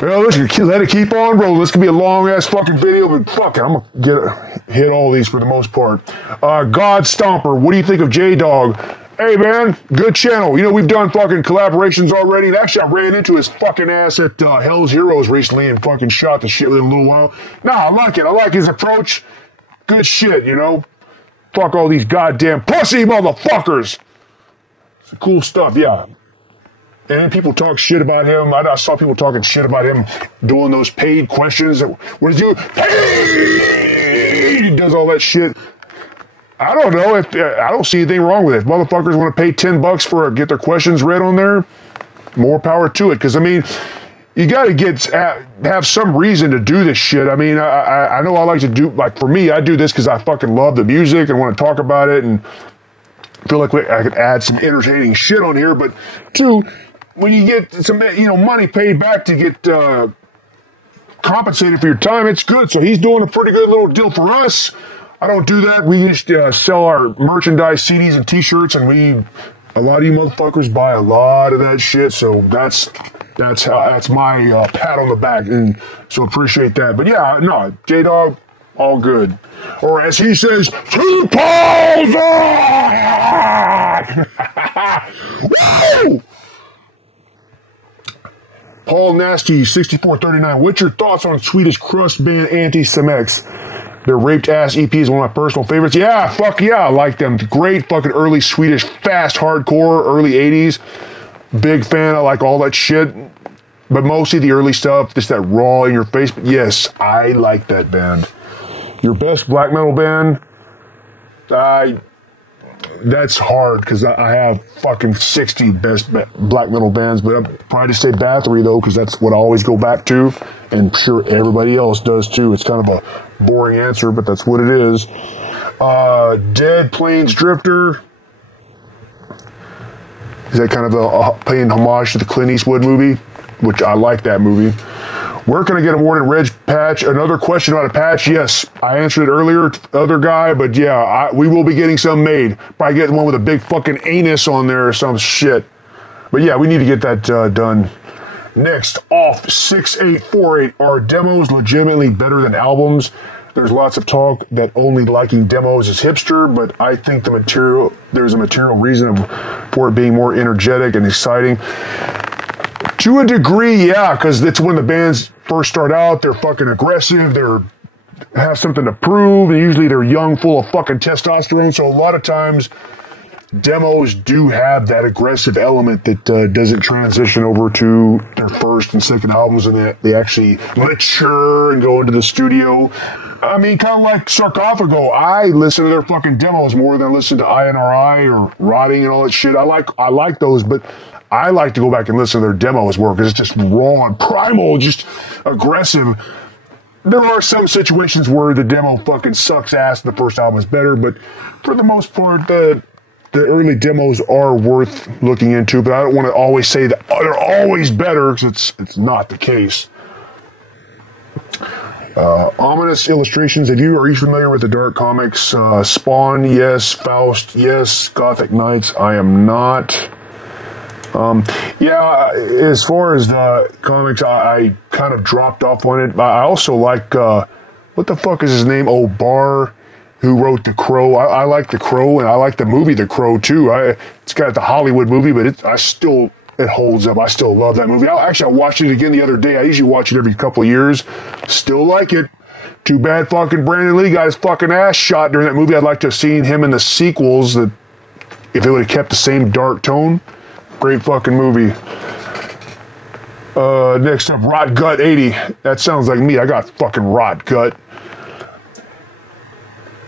Well, let's let it keep on rolling. This could be a long-ass fucking video, but fuck it. I'm going to hit all these for the most part. God Stomper, what do you think of J-Dog? Hey, man, good channel. You know, we've done fucking collaborations already. And actually, I ran into his fucking ass at Hell's Heroes recently and fucking shot the shit with him a little while. Nah, I like it. I like his approach. Good shit, you know? Fuck all these goddamn pussy motherfuckers. It's cool stuff, yeah. And then people talk shit about him. I saw people talking shit about him doing those paid questions. What does you paid? He does all that shit. I don't know. I don't see anything wrong with it. If motherfuckers want to pay $10 get their questions read on there, more power to it. Because, I mean, you got to have some reason to do this shit. I mean, I know I like to do, like, for me, I do this because I fucking love the music and want to talk about it and feel like I could add some entertaining shit on here. But, two, when you get some, you know, money paid back to get compensated for your time, it's good. So he's doing a pretty good little deal for us. I don't do that. We just sell our merchandise, CDs, and T-shirts, and a lot of you motherfuckers buy a lot of that shit. So that's my pat on the back, and so appreciate that. But yeah, no, J-Dog, all good. Or as he says, 2 Pauls! Woo! Paul Nasty, 6439. What's your thoughts on Swedish crust band Anti-Semex? Their Raped Ass EP is one of my personal favorites. Yeah, fuck yeah, I like them. Great fucking early Swedish fast hardcore, early 80s. Big fan, I like all that shit. But mostly the early stuff, just that raw in your face. But yes, I like that band. Your best black metal band? That's hard because I have fucking 60 best black metal bands, but I'd probably just say Bathory though, because that's what I always go back to, and I'm sure everybody else does too. It's kind of a boring answer, but that's what it is. Dead Plains Drifter. Is that kind of paying homage to the Clint Eastwood movie? Which I like that movie. Where can I get a Mordant Rhed patch? Another question about a patch. Yes, I answered it earlier, other guy, but yeah, we will be getting some made. Probably get one with a big fucking anus on there or some shit. But yeah, we need to get that done. Next, off 6848. Are demos legitimately better than albums? There's lots of talk that only liking demos is hipster, but I think there's a material reason for it being more energetic and exciting. To a degree, yeah, because it's when the bands first start out, they're fucking aggressive, have something to prove, and usually they're young, full of fucking testosterone, so a lot of times demos do have that aggressive element that doesn't transition over to their first and second albums, and they actually mature and go into the studio. I mean, kind of like Sarcophago. I listen to their fucking demos more than I listen to INRI or Rotting and all that shit. I like those, but I like to go back and listen to their demos more because it's just raw and primal, just aggressive. There are some situations where the demo fucking sucks ass and the first album is better, but for the most part, the early demos are worth looking into, but I don't want to always say that they're always better because it's not the case. Ominous Illustrations. Are you familiar with the dark comics? Spawn, yes. Faust, yes. Gothic Knights, I am not. Yeah, as far as the comics, I kind of dropped off on it. I also like, what the fuck is his name? Oh, Barr, who wrote The Crow. I like The Crow, and I like the movie The Crow, too. It's got the Hollywood movie, but it holds up. I still love that movie. I watched it again the other day. I usually watch it every couple of years. Still like it. Too bad fucking Brandon Lee got his fucking ass shot during that movie. I'd like to have seen him in the sequels, that if it would have kept the same dark tone. Great fucking movie. Next up, Rot Gut 80. That sounds like me. I got fucking rot gut.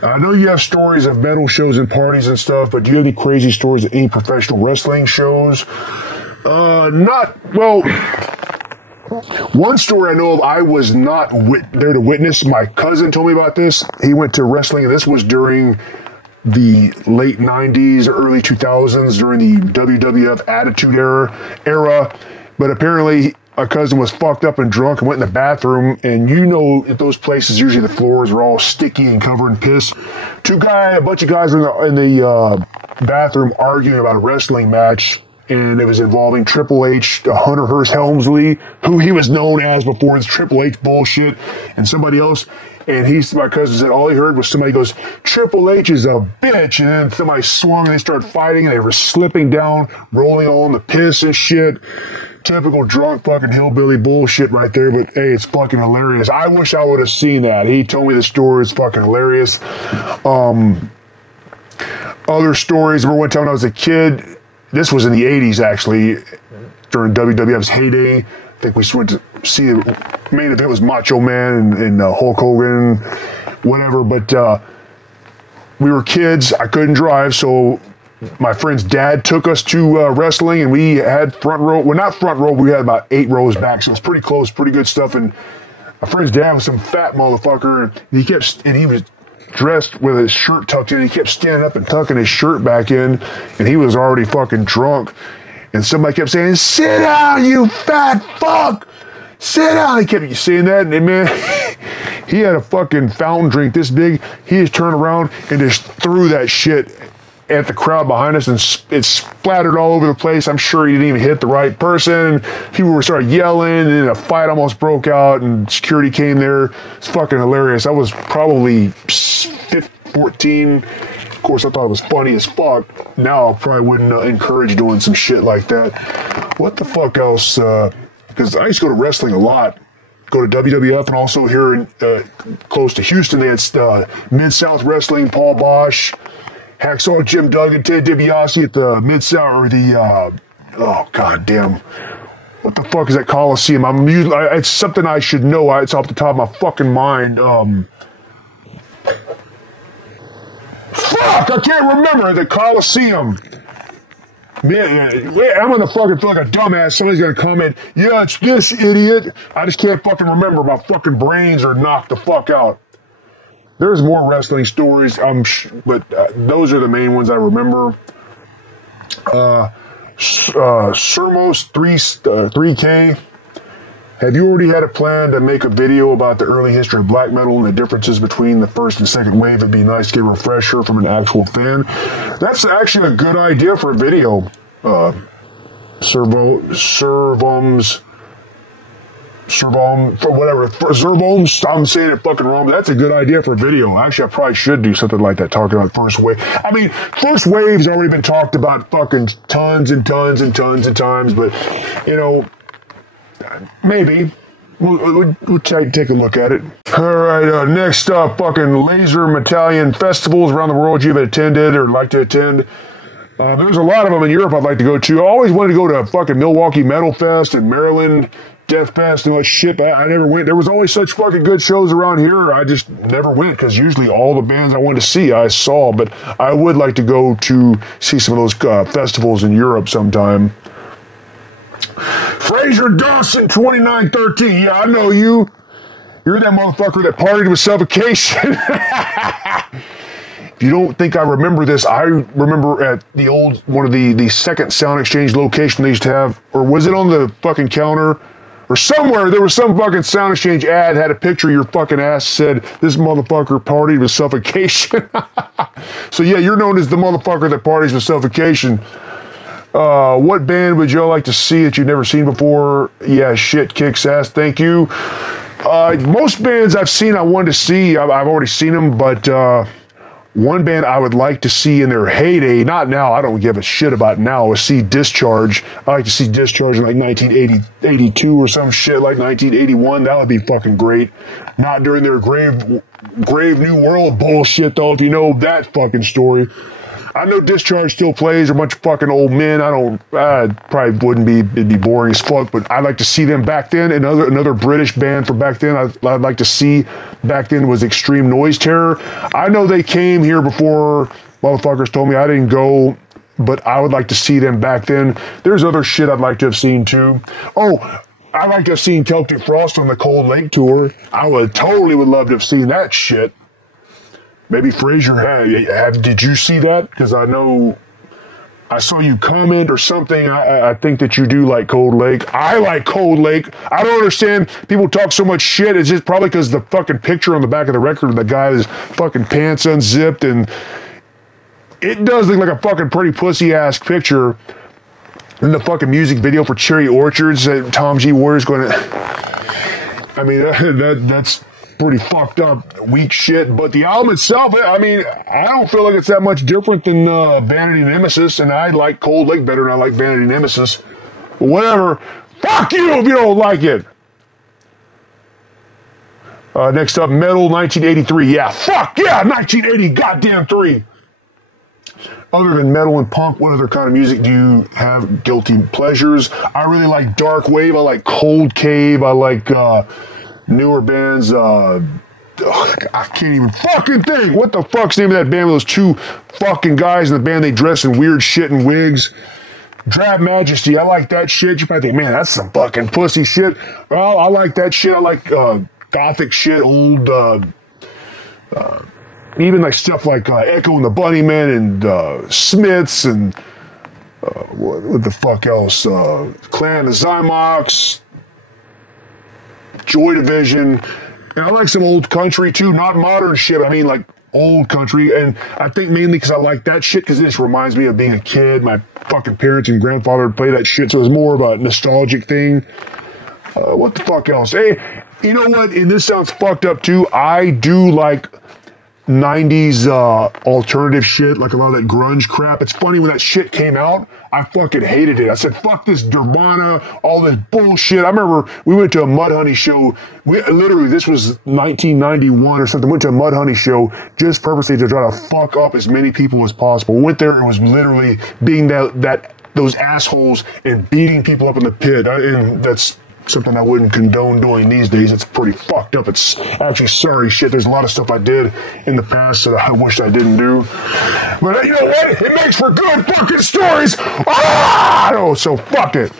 I know you have stories of metal shows and parties and stuff, but do you have any crazy stories at any professional wrestling shows? One story I know of, I was not there to witness. My cousin told me about this. He went to wrestling, and this was during the late 90s, early 2000s, during the WWF Attitude Era. But apparently, a cousin was fucked up and drunk and went in the bathroom. And you know, at those places, usually the floors are all sticky and covered in piss. A bunch of guys in the bathroom arguing about a wrestling match. and it was involving Triple H, Hunter Hearst Helmsley, who he was known as before this Triple H bullshit, and somebody else. And my cousin said all he heard was somebody goes, Triple H is a bitch. And then somebody swung and they started fighting and they were slipping down, rolling all in the piss and shit. Typical drunk fucking hillbilly bullshit right there. But hey, it's fucking hilarious. I wish I would have seen that. He told me the story. It's fucking hilarious. Other stories, I remember one time when I was a kid, this was in the 80s actually, during WWF's heyday. I think we went to see the main event was Macho Man and Hulk Hogan, whatever. But we were kids. I couldn't drive, so my friend's dad took us to wrestling, and we had front row. Well, not front row. We had about 8 rows back, so it was pretty close, pretty good stuff. And my friend's dad was some fat motherfucker, and he was dressed with his shirt tucked in. He kept standing up and tucking his shirt back in, and he was already fucking drunk. And somebody kept saying, "Sit down, you fat fuck! Sit down!" He kept saying that, and man, he had a fucking fountain drink this big. He just turned around and just threw that shit at the crowd behind us, and it splattered all over the place. I'm sure he didn't even hit the right person. People started yelling, and a fight almost broke out, and security came there. It's fucking hilarious. I was probably 14. Of course, I thought it was funny as fuck. Now I probably wouldn't encourage doing some shit like that. What the fuck else? Because I used to go to wrestling a lot. Go to WWF, and also here in, close to Houston, they had Mid-South Wrestling, Paul Bosch, Hacksaw Jim Duggan, Ted DiBiase at the Mid-South, or the, oh, goddamn. What the fuck is that Coliseum? It's something I should know. It's off the top of my fucking mind. Fuck, I can't remember. The Coliseum. Man, I'm gonna fucking feel like a dumbass. Somebody's gonna comment, "Yeah, it's this idiot." I just can't fucking remember. My fucking brains are knocked the fuck out. There's more wrestling stories, but those are the main ones I remember. Sermos 3K. Have you already had a plan to make a video about the early history of black metal and the differences between the first and second wave? It'd be nice to get a refresher from an actual fan. That's actually a good idea for a video. Servoms, I'm saying it fucking wrong, but that's a good idea for a video. Actually, I probably should do something like that, talking about first wave. I mean, first wave's already been talked about fucking tons and tons and tons of times, but, you know, maybe. We'll take a look at it. All right, next up, fucking laser Metallian festivals around the world you've attended or like to attend. There's a lot of them in Europe I'd like to go to. I always wanted to go to fucking Milwaukee Metal Fest and Maryland Death Fest and all that shit. I never went. There was always such fucking good shows around here. I just never went because usually all the bands I wanted to see I saw. But I would like to go to see some of those festivals in Europe sometime. Fraser Dawson 2913. Yeah, I know you. You're that motherfucker that partied with Suffocation. If you don't think I remember this, I remember at the old, one of the second Sound Exchange location they used to have, or was it on the fucking counter? Or somewhere, there was some fucking Sound Exchange ad, had a picture of your fucking ass, said, "This motherfucker partied with Suffocation." So yeah, you're known as the motherfucker that parties with Suffocation. What band would you like to see that you've never seen before? Yeah, shit kicks ass, thank you. Most bands I've seen I wanted to see, I've already seen them, but one band I would like to see in their heyday, not now, I don't give a shit about now, is see Discharge. I like to see Discharge in like 1982 or some shit, like 1981. That would be fucking great. Not during their Grave New World bullshit, though, if you know that fucking story. I know Discharge still plays. They're a bunch of fucking old men. Probably wouldn't be, it'd be boring as fuck, but I'd like to see them back then. Another British band from back then I'd like to see back then was Extreme Noise Terror. I know they came here before motherfuckers told me. I didn't go, but I would like to see them back then. There's other shit I'd like to have seen too. Oh, I'd like to have seen Celtic Frost on the Cold Lake tour. I would love to have seen that shit. Maybe Fraser, did you see that? Because I know I saw you comment or something. I think that you do like Cold Lake. I like Cold Lake. I don't understand people talk so much shit. It's just probably because the fucking picture on the back of the record, the guy with his fucking pants unzipped, and it does look like a fucking pretty pussy-ass picture. And the fucking music video for Cherry Orchards that Tom G. Warrior's going to... I mean, that's pretty fucked up, weak shit. But the album itself, I mean, I don't feel like it's that much different than Vanity Nemesis. And I like Cold Lake better than I like Vanity Nemesis. But whatever. Fuck you if you don't like it. Next up, Metal 1983. Yeah, fuck yeah, 1980 goddamn 3. Other than metal and punk, what other kind of music do you have guilty pleasures? I really like dark wave. I like Cold Cave. I like newer bands. I can't even fucking think. What the fuck's the name of that band with those two fucking guys in the band? They dress in weird shit and wigs. Drab Majesty. I like that shit. You probably think, man, that's some fucking pussy shit. Well, I like that shit. I like gothic shit, old... even like stuff like Echo and the Bunnymen and Smiths and what the fuck else? Clan of Zymox, Joy Division. And I like some old country too, not modern shit. I mean like old country. And I think mainly because I like that shit because it just reminds me of being a kid. My fucking parents and grandfather would play that shit. So it was more of a nostalgic thing. What the fuck else? Hey, you know what? And this sounds fucked up too. I do like 90s alternative shit, like a lot of that grunge crap. It's funny, when that shit came out, I fucking hated it. I said, fuck this Nirvana, all this bullshit. I remember we went to a Mudhoney show. Literally, this was 1991 or something. Went to a Mudhoney show just purposely to try to fuck up as many people as possible. Went there and was literally being those assholes and beating people up in the pit. And that's something I wouldn't condone doing these days. It's pretty fucked up. It's actually sorry shit. There's a lot of stuff I did in the past that I wish I didn't do. But you know what? It makes for good fucking stories. Oh, so fuck it.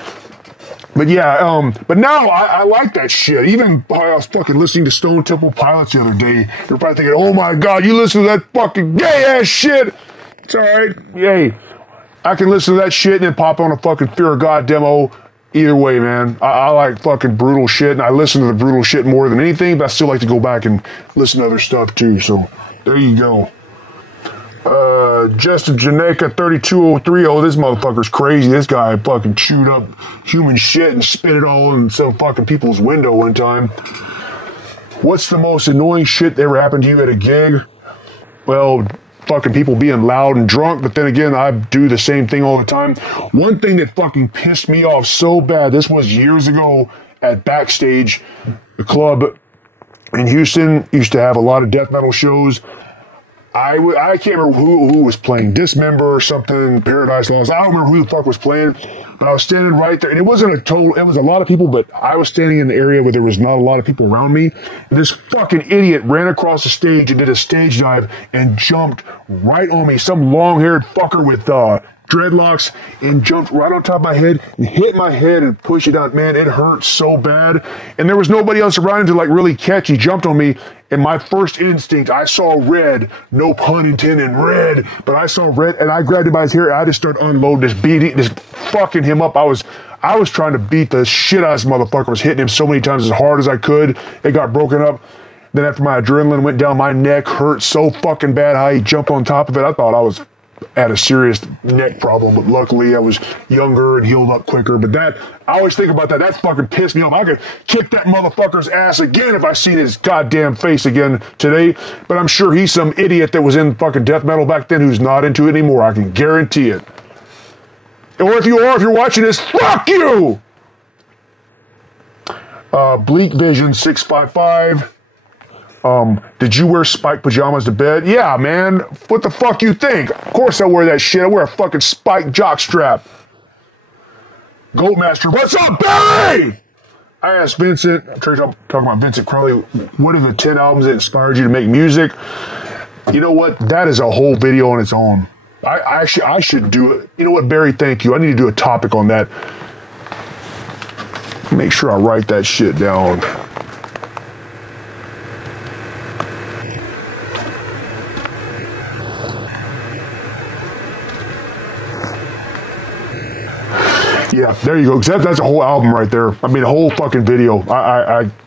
But yeah, but now I like that shit. Even I was fucking listening to Stone Temple Pilots the other day. You're probably thinking, oh my God, you listen to that fucking gay ass shit. It's alright. Yay. I can listen to that shit and then pop on a fucking Fear of God demo. Either way, man, I like fucking brutal shit, and I listen to the brutal shit more than anything, but I still like to go back and listen to other stuff too, so there you go. Justin Janeca 3203, oh, this motherfucker's crazy. This guy fucking chewed up human shit and spit it all in some fucking people's window one time. What's the most annoying shit that ever happened to you at a gig? Well, fucking people being loud and drunk, but then again, I do the same thing all the time. One thing that fucking pissed me off so bad, this was years ago at Backstage, the club in Houston, used to have a lot of death metal shows. I can't remember who was playing, Dismember or something, Paradise Lost. I don't remember who the fuck was playing, but I was standing right there, and it wasn't it was a lot of people, but I was standing in the area where there was not a lot of people around me. And this fucking idiot ran across the stage and did a stage dive and jumped right on me. Some long-haired fucker with dreadlocks, and jumped right on top of my head and hit my head and pushed it out. Man, it hurt so bad. And there was nobody else around him to like really catch. He jumped on me, and my first instinct, I saw Rhed, no pun intended, Rhed, but I saw Rhed, and I grabbed him by his hair, and I just started unloading, just fucking him up. I was trying to beat the shit out of this motherfucker. I was hitting him so many times as hard as I could. It got broken up. Then after my adrenaline went down, my neck hurt so fucking bad how he jumped on top of it. I thought I was had a serious neck problem, but luckily I was younger and healed up quicker. But that, I always think about that. That fucking pissed me off. I could kick that motherfucker's ass again if I see his goddamn face again today. But I'm sure he's some idiot that was in fucking death metal back then who's not into it anymore. I can guarantee it. Or if you're watching this, fuck you! Bleak Vision 655. Did you wear spiked pajamas to bed? Yeah, man. What the fuck you think? Of course I wear that shit. I wear a fucking spiked jockstrap. Goatmaster, what's up, Barry? I asked Vincent, I'm talking about Vincent Crowley, what are the 10 albums that inspired you to make music? You know what? That is a whole video on its own. I should do it. You know what, Barry? Thank you. I need to do a topic on that. Make sure I write that shit down. Yeah, there you go. That's a whole album right there. I mean, a whole fucking video.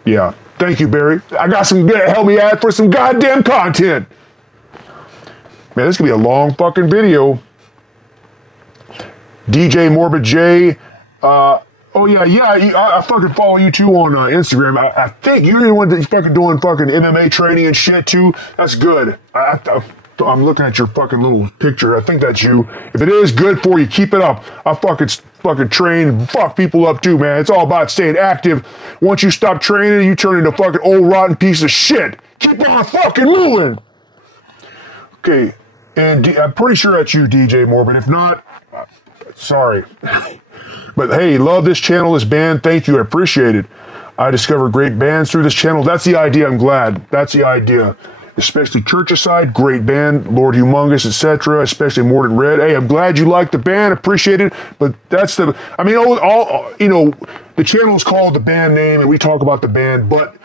Yeah. Thank you, Barry. I got some good help me out for some goddamn content. Man, this could be a long fucking video. DJ Morbid J. Oh yeah, I fucking follow you too on Instagram. I think you're the one that's fucking doing fucking MMA training and shit too. That's good. I'm looking at your fucking little picture. I think that's you. If it is, good for you. Keep it up. I fucking train and fuck people up too, man. It's all about staying active. Once you stop training, you turn into a fucking old rotten piece of shit. Keep on fucking moving. Okay, and I'm pretty sure that's you, DJ Morbid. If not, sorry. But hey, love this channel, this band. Thank you. I appreciate it. I discovered great bands through this channel. That's the idea. I'm glad. That's the idea. Especially Churchicide, great band. Lord Humongous, etc. Especially Mordant Rhed. Hey, I'm glad you like the band. Appreciate it. But that's the, I mean, all you know, the channel is called the band name and we talk about the band, but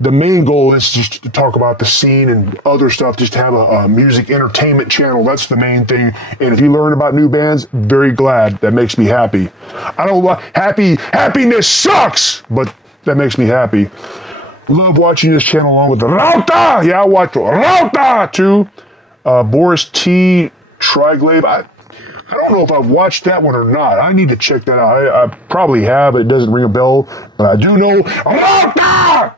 the main goal is just to talk about the scene and other stuff, just to have a music entertainment channel. That's the main thing. And if you learn about new bands, very glad. That makes me happy. I don't like happiness sucks, but that makes me happy. Love watching this channel along with the Rauta. Yeah, I watch Rauta too. Boris T. Triglave. I don't know if I've watched that one or not. I need to check that out. I probably have. It doesn't ring a bell, but I do know Rauta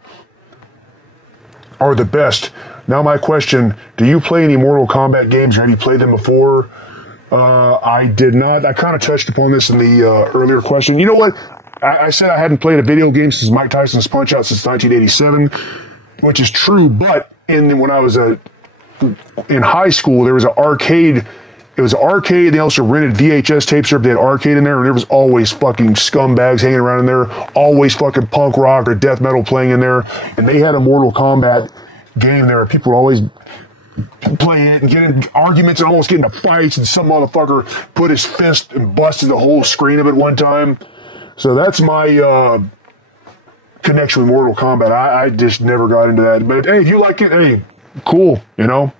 are the best. Now my question, do you play any Mortal Kombat games? Have you played them before? I did not. I kind of touched upon this in the earlier question. You know what? I said I hadn't played a video game since Mike Tyson's Punch-Out since 1987, which is true, but when I was in high school, there was an arcade. It was an arcade. They also rented VHS tapes. They had arcade in there, and there was always fucking scumbags hanging around in there. Always fucking punk rock or death metal playing in there. And they had a Mortal Kombat game there. People would always play it and get in arguments and almost get into fights. And some motherfucker put his fist and busted the whole screen of it one time. So that's my connection with Mortal Kombat. I just never got into that. But hey, if you like it, hey, cool, you know.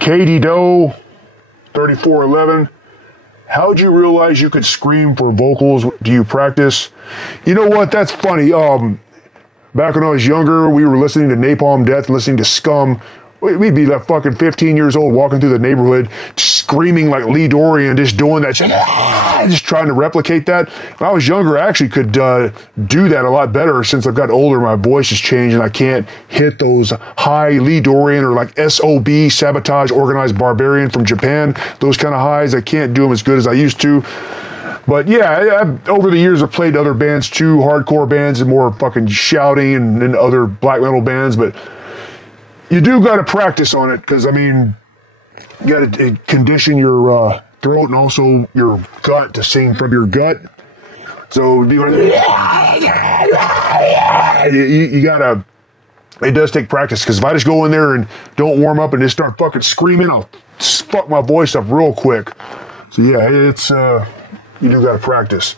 Katie Doe, 3411. How'd you realize you could scream for vocals? Do you practice? You know what? That's funny. Back when I was younger, we were listening to Napalm Death, listening to Scum. We'd be like fucking 15 years old walking through the neighborhood, screaming like Lee Dorian, just doing that shit, just trying to replicate that. When I was younger, I actually could do that a lot better. Since I've got older, my voice has changed and I can't hit those high Lee Dorian or like SOB, Sabotage, Organized Barbarian from Japan, those kind of highs. I can't do them as good as I used to. But yeah, over the years, I've played other bands too, hardcore bands and more fucking shouting and other black metal bands, but you do got to practice on it because, I mean, you got to condition your throat and also your gut to sing from your gut. So it'd be like, you got to, it does take practice because if I just go in there and don't warm up and just start fucking screaming, I'll fuck my voice up real quick. So yeah, it's, you do got to practice.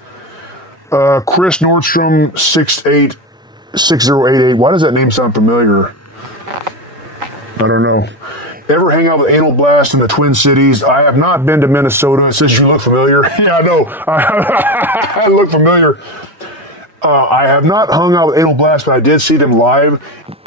Chris Nordstrom, 686088. Why does that name sound familiar? I don't know. Ever hang out with Anal Blast in the Twin Cities? I have not been to Minnesota. It says you look familiar. Yeah, I know. I look familiar. I have not hung out with Anal Blast, but I did see them live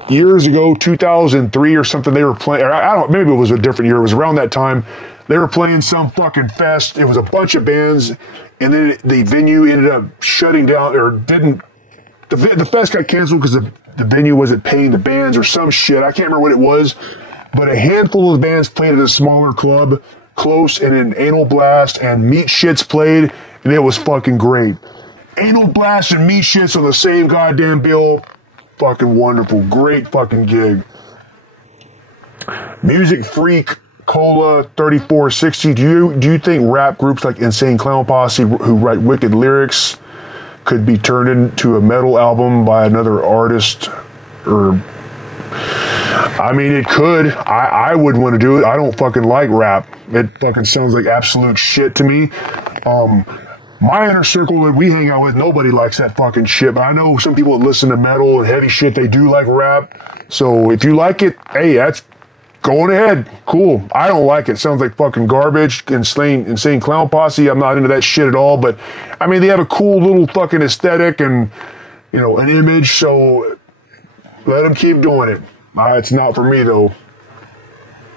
years ago, 2003 or something. They were playing, I don't, maybe it was a different year. It was around that time. They were playing some fucking fest. It was a bunch of bands, and then the venue ended up shutting down, or didn't. The fest got canceled because the venue wasn't paying the bands or some shit. I can't remember what it was, but a handful of bands played at a smaller club close, and then Anal Blast and Meat Shits played, and it was fucking great. Anal Blast and Meat Shits on the same goddamn bill. Fucking wonderful. Great fucking gig. Music Freak Cola 3460. Do you think rap groups like Insane Clown Posse who write wicked lyrics could be turned into a metal album by another artist? Or, I mean, it could. I wouldn't want to do it. I don't fucking like rap. It fucking sounds like absolute shit to me. My inner circle that we hang out with, nobody likes that fucking shit. But I know some people that listen to metal and heavy shit, they do like rap. So if you like it, hey, that's going ahead. Cool. I don't like it. Sounds like fucking garbage. Insane Clown Posse. I'm not into that shit at all. But I mean, they have a cool little fucking aesthetic and, you know, an image. So let them keep doing it. It's not for me though.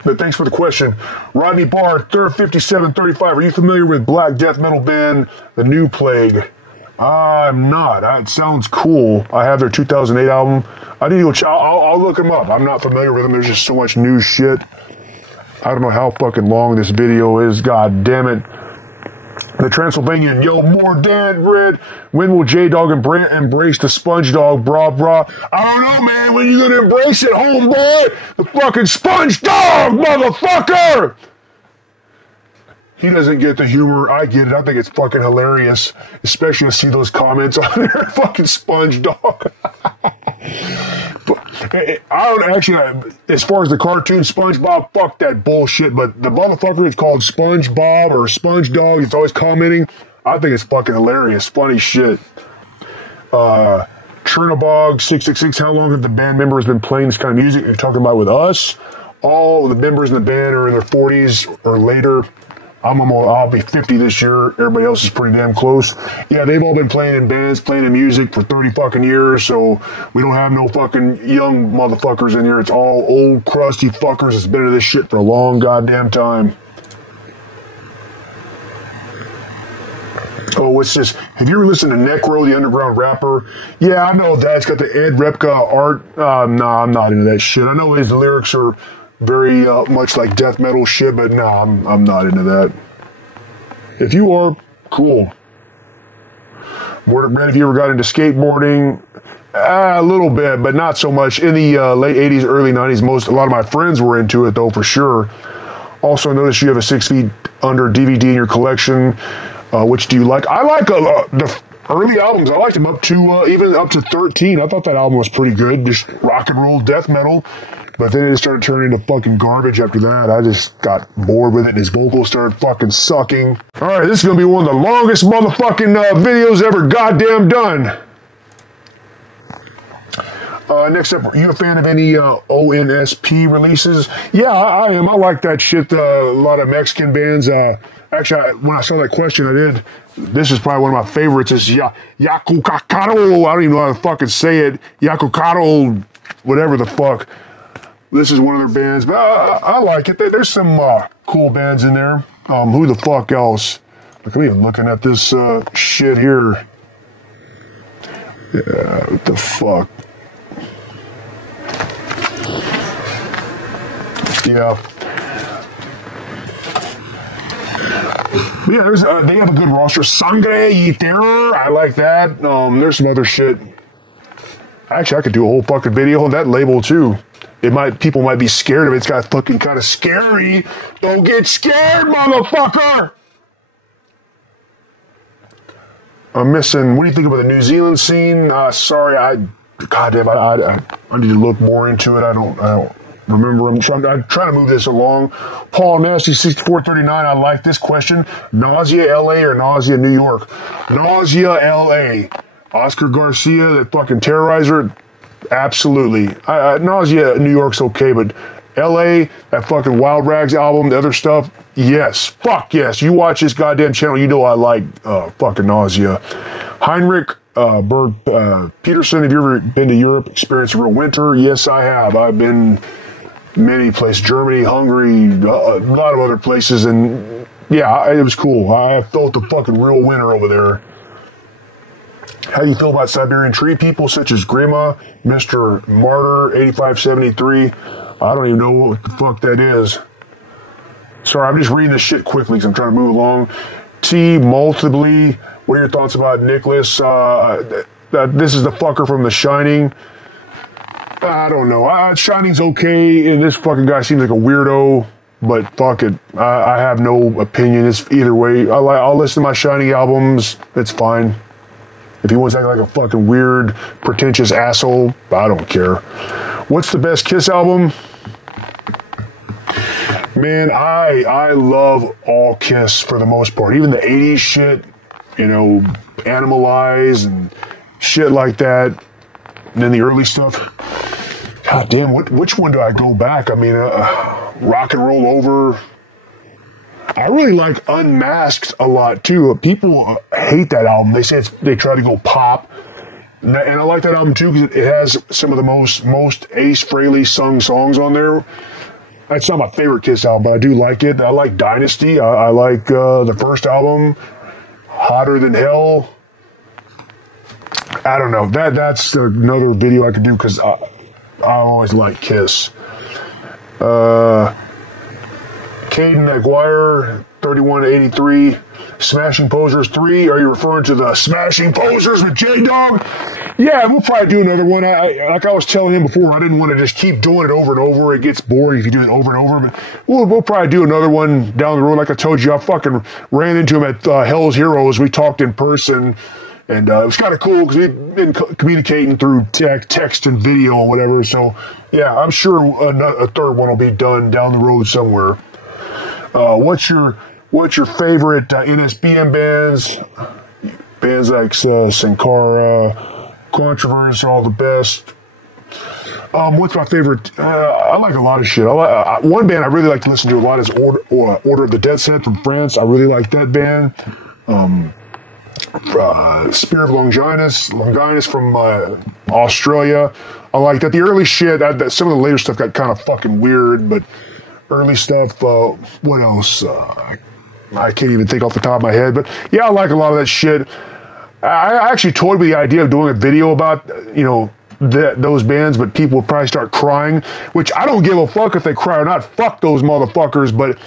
But thanks for the question. Rodney Barr, 5735. Are you familiar with black death metal band, The New Plague? I'm not. It sounds cool. I have their 2008 album. I need to go I'll look them up. I'm not familiar with them. There's just so much new shit. I don't know how fucking long this video is. God damn it. The Transylvanian, yo, Mordant, Rhed. When will J-Dog embrace the Sponge Dog, brah? I don't know, man. When you gonna embrace it, homeboy? The fucking Sponge Dog, motherfucker! He doesn't get the humor. I get it. I think it's fucking hilarious. Especially to see those comments on there. Fucking Sponge Dog. I don't actually, as far as the cartoon SpongeBob, fuck that bullshit. But the motherfucker is called SpongeBob or Sponge Dog. It's always commenting. I think it's fucking hilarious. Funny shit. Chernobog 666. How long have the band members been playing this kind of music? You're talking about with us? All the members in the band are in their 40s or later. I'll be 50 this year. Everybody else is pretty damn close. Yeah, they've all been playing in bands, playing in music for 30 fucking years, so we don't have no fucking young motherfuckers in here. It's all old, crusty fuckers that's been in this shit for a long goddamn time. Oh, what's this? Have you ever listened to Necro, the underground rapper? Yeah, I know that. It's got the Ed Repka art. No, I'm not into that shit. I know his lyrics are very much like death metal shit, but no, I'm not into that. If you are, cool. Rhed, have you ever got into skateboarding? A little bit, but not so much. In the late 80s, early 90s, a lot of my friends were into it, though, for sure. Also, notice you have a 6 Feet Under DVD in your collection. Which do you like? I like the early albums. I liked them up to even up to 13. I thought that album was pretty good. Just rock and roll death metal. But then it started turning into fucking garbage after that. I just got bored with it, and his vocals started fucking sucking. All right, this is going to be one of the longest motherfucking videos ever goddamn done. Next up, are you a fan of any ONSP releases? Yeah, I am. I like that shit. A lot of Mexican bands. Actually, when I saw that question, I did. This is probably one of my favorites. It's Yakucaro. I don't even know how to fucking say it. Yakucaro, whatever the fuck. This is one of their bands, but I like it. There's some cool bands in there. Who the fuck else? Look, I'm even looking at this shit here. Yeah, what the fuck? Yeah. Yeah, they have a good roster. Sangre y Terror. I like that. There's some other shit. Actually, I could do a whole fucking video on that label too. People might be scared of it. It's got fucking kind of scary. Don't get scared, motherfucker! I'm missing. What do you think about the New Zealand scene? Sorry, goddamn, I need to look more into it. I don't remember. I'm trying to move this along. Paul Nasty 6439. I like this question. Nausea LA or Nausea New York? Nausea LA. Oscar Garcia, that fucking terrorizer. Absolutely. Nausea New York's okay, but LA, that fucking Wild Rags album, the other stuff, yes. Fuck yes. You watch this goddamn channel, you know I like fucking Nausea. Heinrich Berg Peterson, have you ever been to Europe, experienced a real winter? Yes, I have. I've been many places, Germany, Hungary, a lot of other places, and yeah, it was cool. I felt the fucking real winter over there. How do you feel about Siberian tree people such as Grima, Mr. Martyr, 8573? I don't even know what the fuck that is. Sorry, I'm just reading this shit quickly because I'm trying to move along. T. Multiply, what are your thoughts about Nicholas? This is the fucker from The Shining. I don't know. Shining's okay, and this fucking guy seems like a weirdo, but fuck it. I have no opinion. It's either way. I'll listen to my Shining albums. It's fine. If he wants to act like a fucking weird, pretentious asshole, I don't care. What's the best Kiss album? Man, I love all Kiss for the most part. Even the 80s shit, you know, Animalize and shit like that. And then the early stuff. God damn, which one do I go back? I mean, Rock and Roll Over. I really like Unmasked a lot too. People hate that album. They say they try to go pop, and I like that album too because it has some of the most Ace Frehley sung songs on there. It's not my favorite Kiss album, but I do like it. I like Dynasty. I like the first album, Hotter Than Hell. I don't know. That's another video I could do because I always like Kiss. Caden McGuire, 3183. Smashing Posers 3. Are you referring to the Smashing Posers with J-Dog? Yeah, we'll probably do another one. Like I was telling him before, I didn't want to just keep doing it over and over. It gets boring if you do it over and over. But we'll probably do another one down the road. Like I told you, I fucking ran into him at Hell's Heroes. We talked in person, and it was kind of cool because we've been communicating through text and video or whatever. So, yeah, I'm sure a third one will be done down the road somewhere. What's your favorite NSBM bands? Bands like Sankara, Controversy, all the best. What's my favorite? I like a lot of shit. One band I really like to listen to a lot is Order of the Dead Set from France. I really like that band. Spirit of Longinus from Australia. I like that. The early shit, some of the later stuff got kind of fucking weird, but early stuff, what else? I can't even think off the top of my head, but yeah, I like a lot of that shit. I actually toyed with the idea of doing a video about, those bands, but people would probably start crying, which I don't give a fuck if they cry or not. Fuck those motherfuckers, but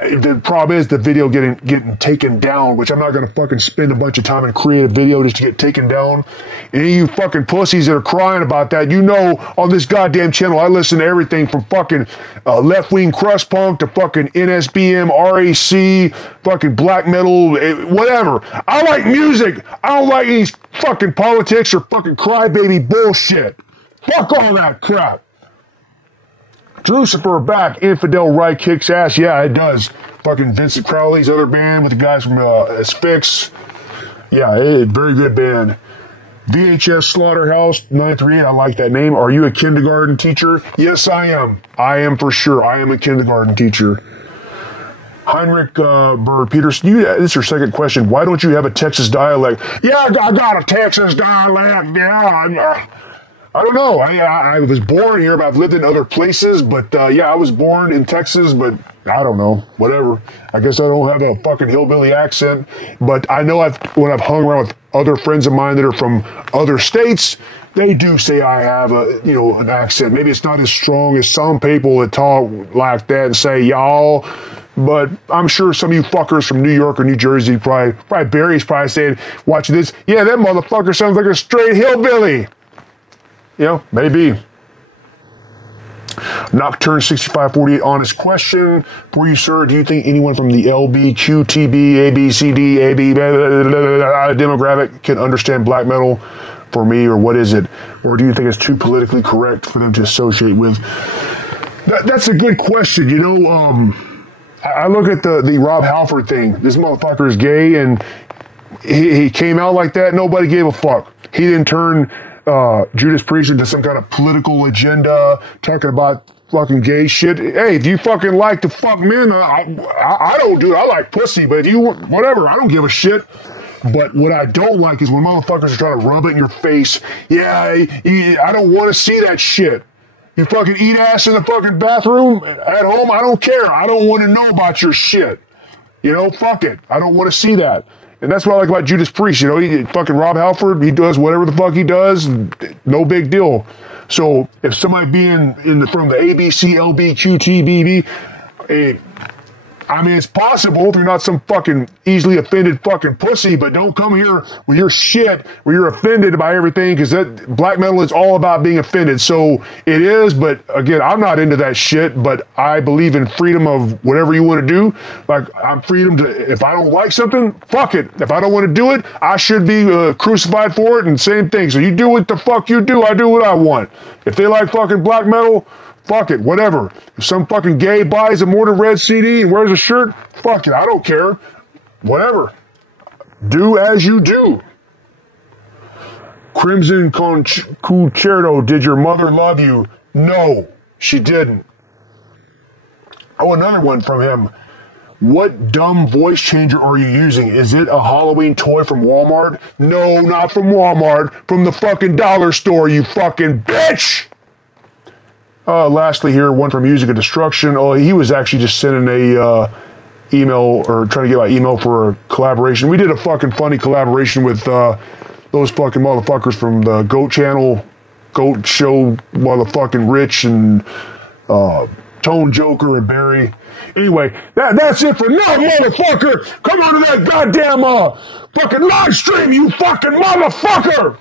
the problem is the video getting taken down, which I'm not going to fucking spend a bunch of time and create a video just to get taken down. Any of you fucking pussies that are crying about that, on this goddamn channel, I listen to everything from fucking left-wing crust punk to fucking NSBM, RAC, fucking black metal, whatever. I like music. I don't like any fucking politics or fucking crybaby bullshit. Fuck all that crap. Lucifer back, Infidel Right kicks ass. Yeah, it does. Fucking Vincent Crowley's other band with the guys from Asphyx. Yeah, very good band. VHS Slaughterhouse 938. I like that name. Are you a kindergarten teacher? Yes, I am. I am for sure. I am a kindergarten teacher. Heinrich Burr Peterson. This is your second question. Why don't you have a Texas dialect? Yeah, I got a Texas dialect. Yeah. I don't know. I was born here, but I've lived in other places. But yeah, I was born in Texas, but I don't know. Whatever. I guess I don't have a fucking hillbilly accent. But I know when I've hung around with other friends of mine that are from other states, they do say I have an accent. Maybe it's not as strong as some people that talk like that and say y'all. But I'm sure some of you fuckers from New York or New Jersey, probably Barry's probably saying, watching this, yeah, that motherfucker sounds like a straight hillbilly. Maybe. Nocturne 6548, honest question for you, sir. Do you think anyone from the LBQTB, ABCD, AB demographic can understand black metal for me, or what is it? Or do you think it's too politically correct for them to associate with? That's a good question. I look at the Rob Halford thing. This motherfucker is gay, and he came out like that. Nobody gave a fuck. He didn't turn Judas Priest into some kind of political agenda, talking about fucking gay shit. Hey, if you fucking like to fuck men, I don't do it. I like pussy, but if you, whatever, I don't give a shit. But what I don't like is when motherfuckers are trying to rub it in your face. Yeah, I don't want to see that shit. You fucking eat ass in the fucking bathroom at home, I don't care. I don't want to know about your shit. Fuck it. I don't want to see that. And that's what I like about Judas Priest. He fucking Rob Halford, he does whatever the fuck he does, no big deal. So if somebody being from the ABC, LBQTBB, it's possible if you're not some fucking easily offended fucking pussy, but don't come here with your shit where you're offended by everything, because that black metal is all about being offended. So it is, but again, I'm not into that shit, but I believe in freedom of whatever you want to do. Like, I'm freedom to, if I don't like something, fuck it. If I don't want to do it, I should be crucified for it, and same thing. So you do what the fuck you do, I do what I want. If they like fucking black metal, fuck it, whatever. If some fucking gay buys a Mordant Rhed CD and wears a shirt, fuck it, I don't care. Whatever. Do as you do. Crimson Concerto, did your mother love you? No, she didn't. Oh, another one from him. What dumb voice changer are you using? Is it a Halloween toy from Walmart? No, not from Walmart. From the fucking dollar store, you fucking bitch! Lastly here, one from Music of Destruction. Oh, he was actually just sending a email or trying to get my email for a collaboration. We did a fucking funny collaboration with those fucking motherfuckers from the Goat Channel, Goat Show, motherfucking Rich and Tone Joker and Barry. Anyway, that's it for now, motherfucker. Come on to that goddamn fucking live stream, you fucking motherfucker.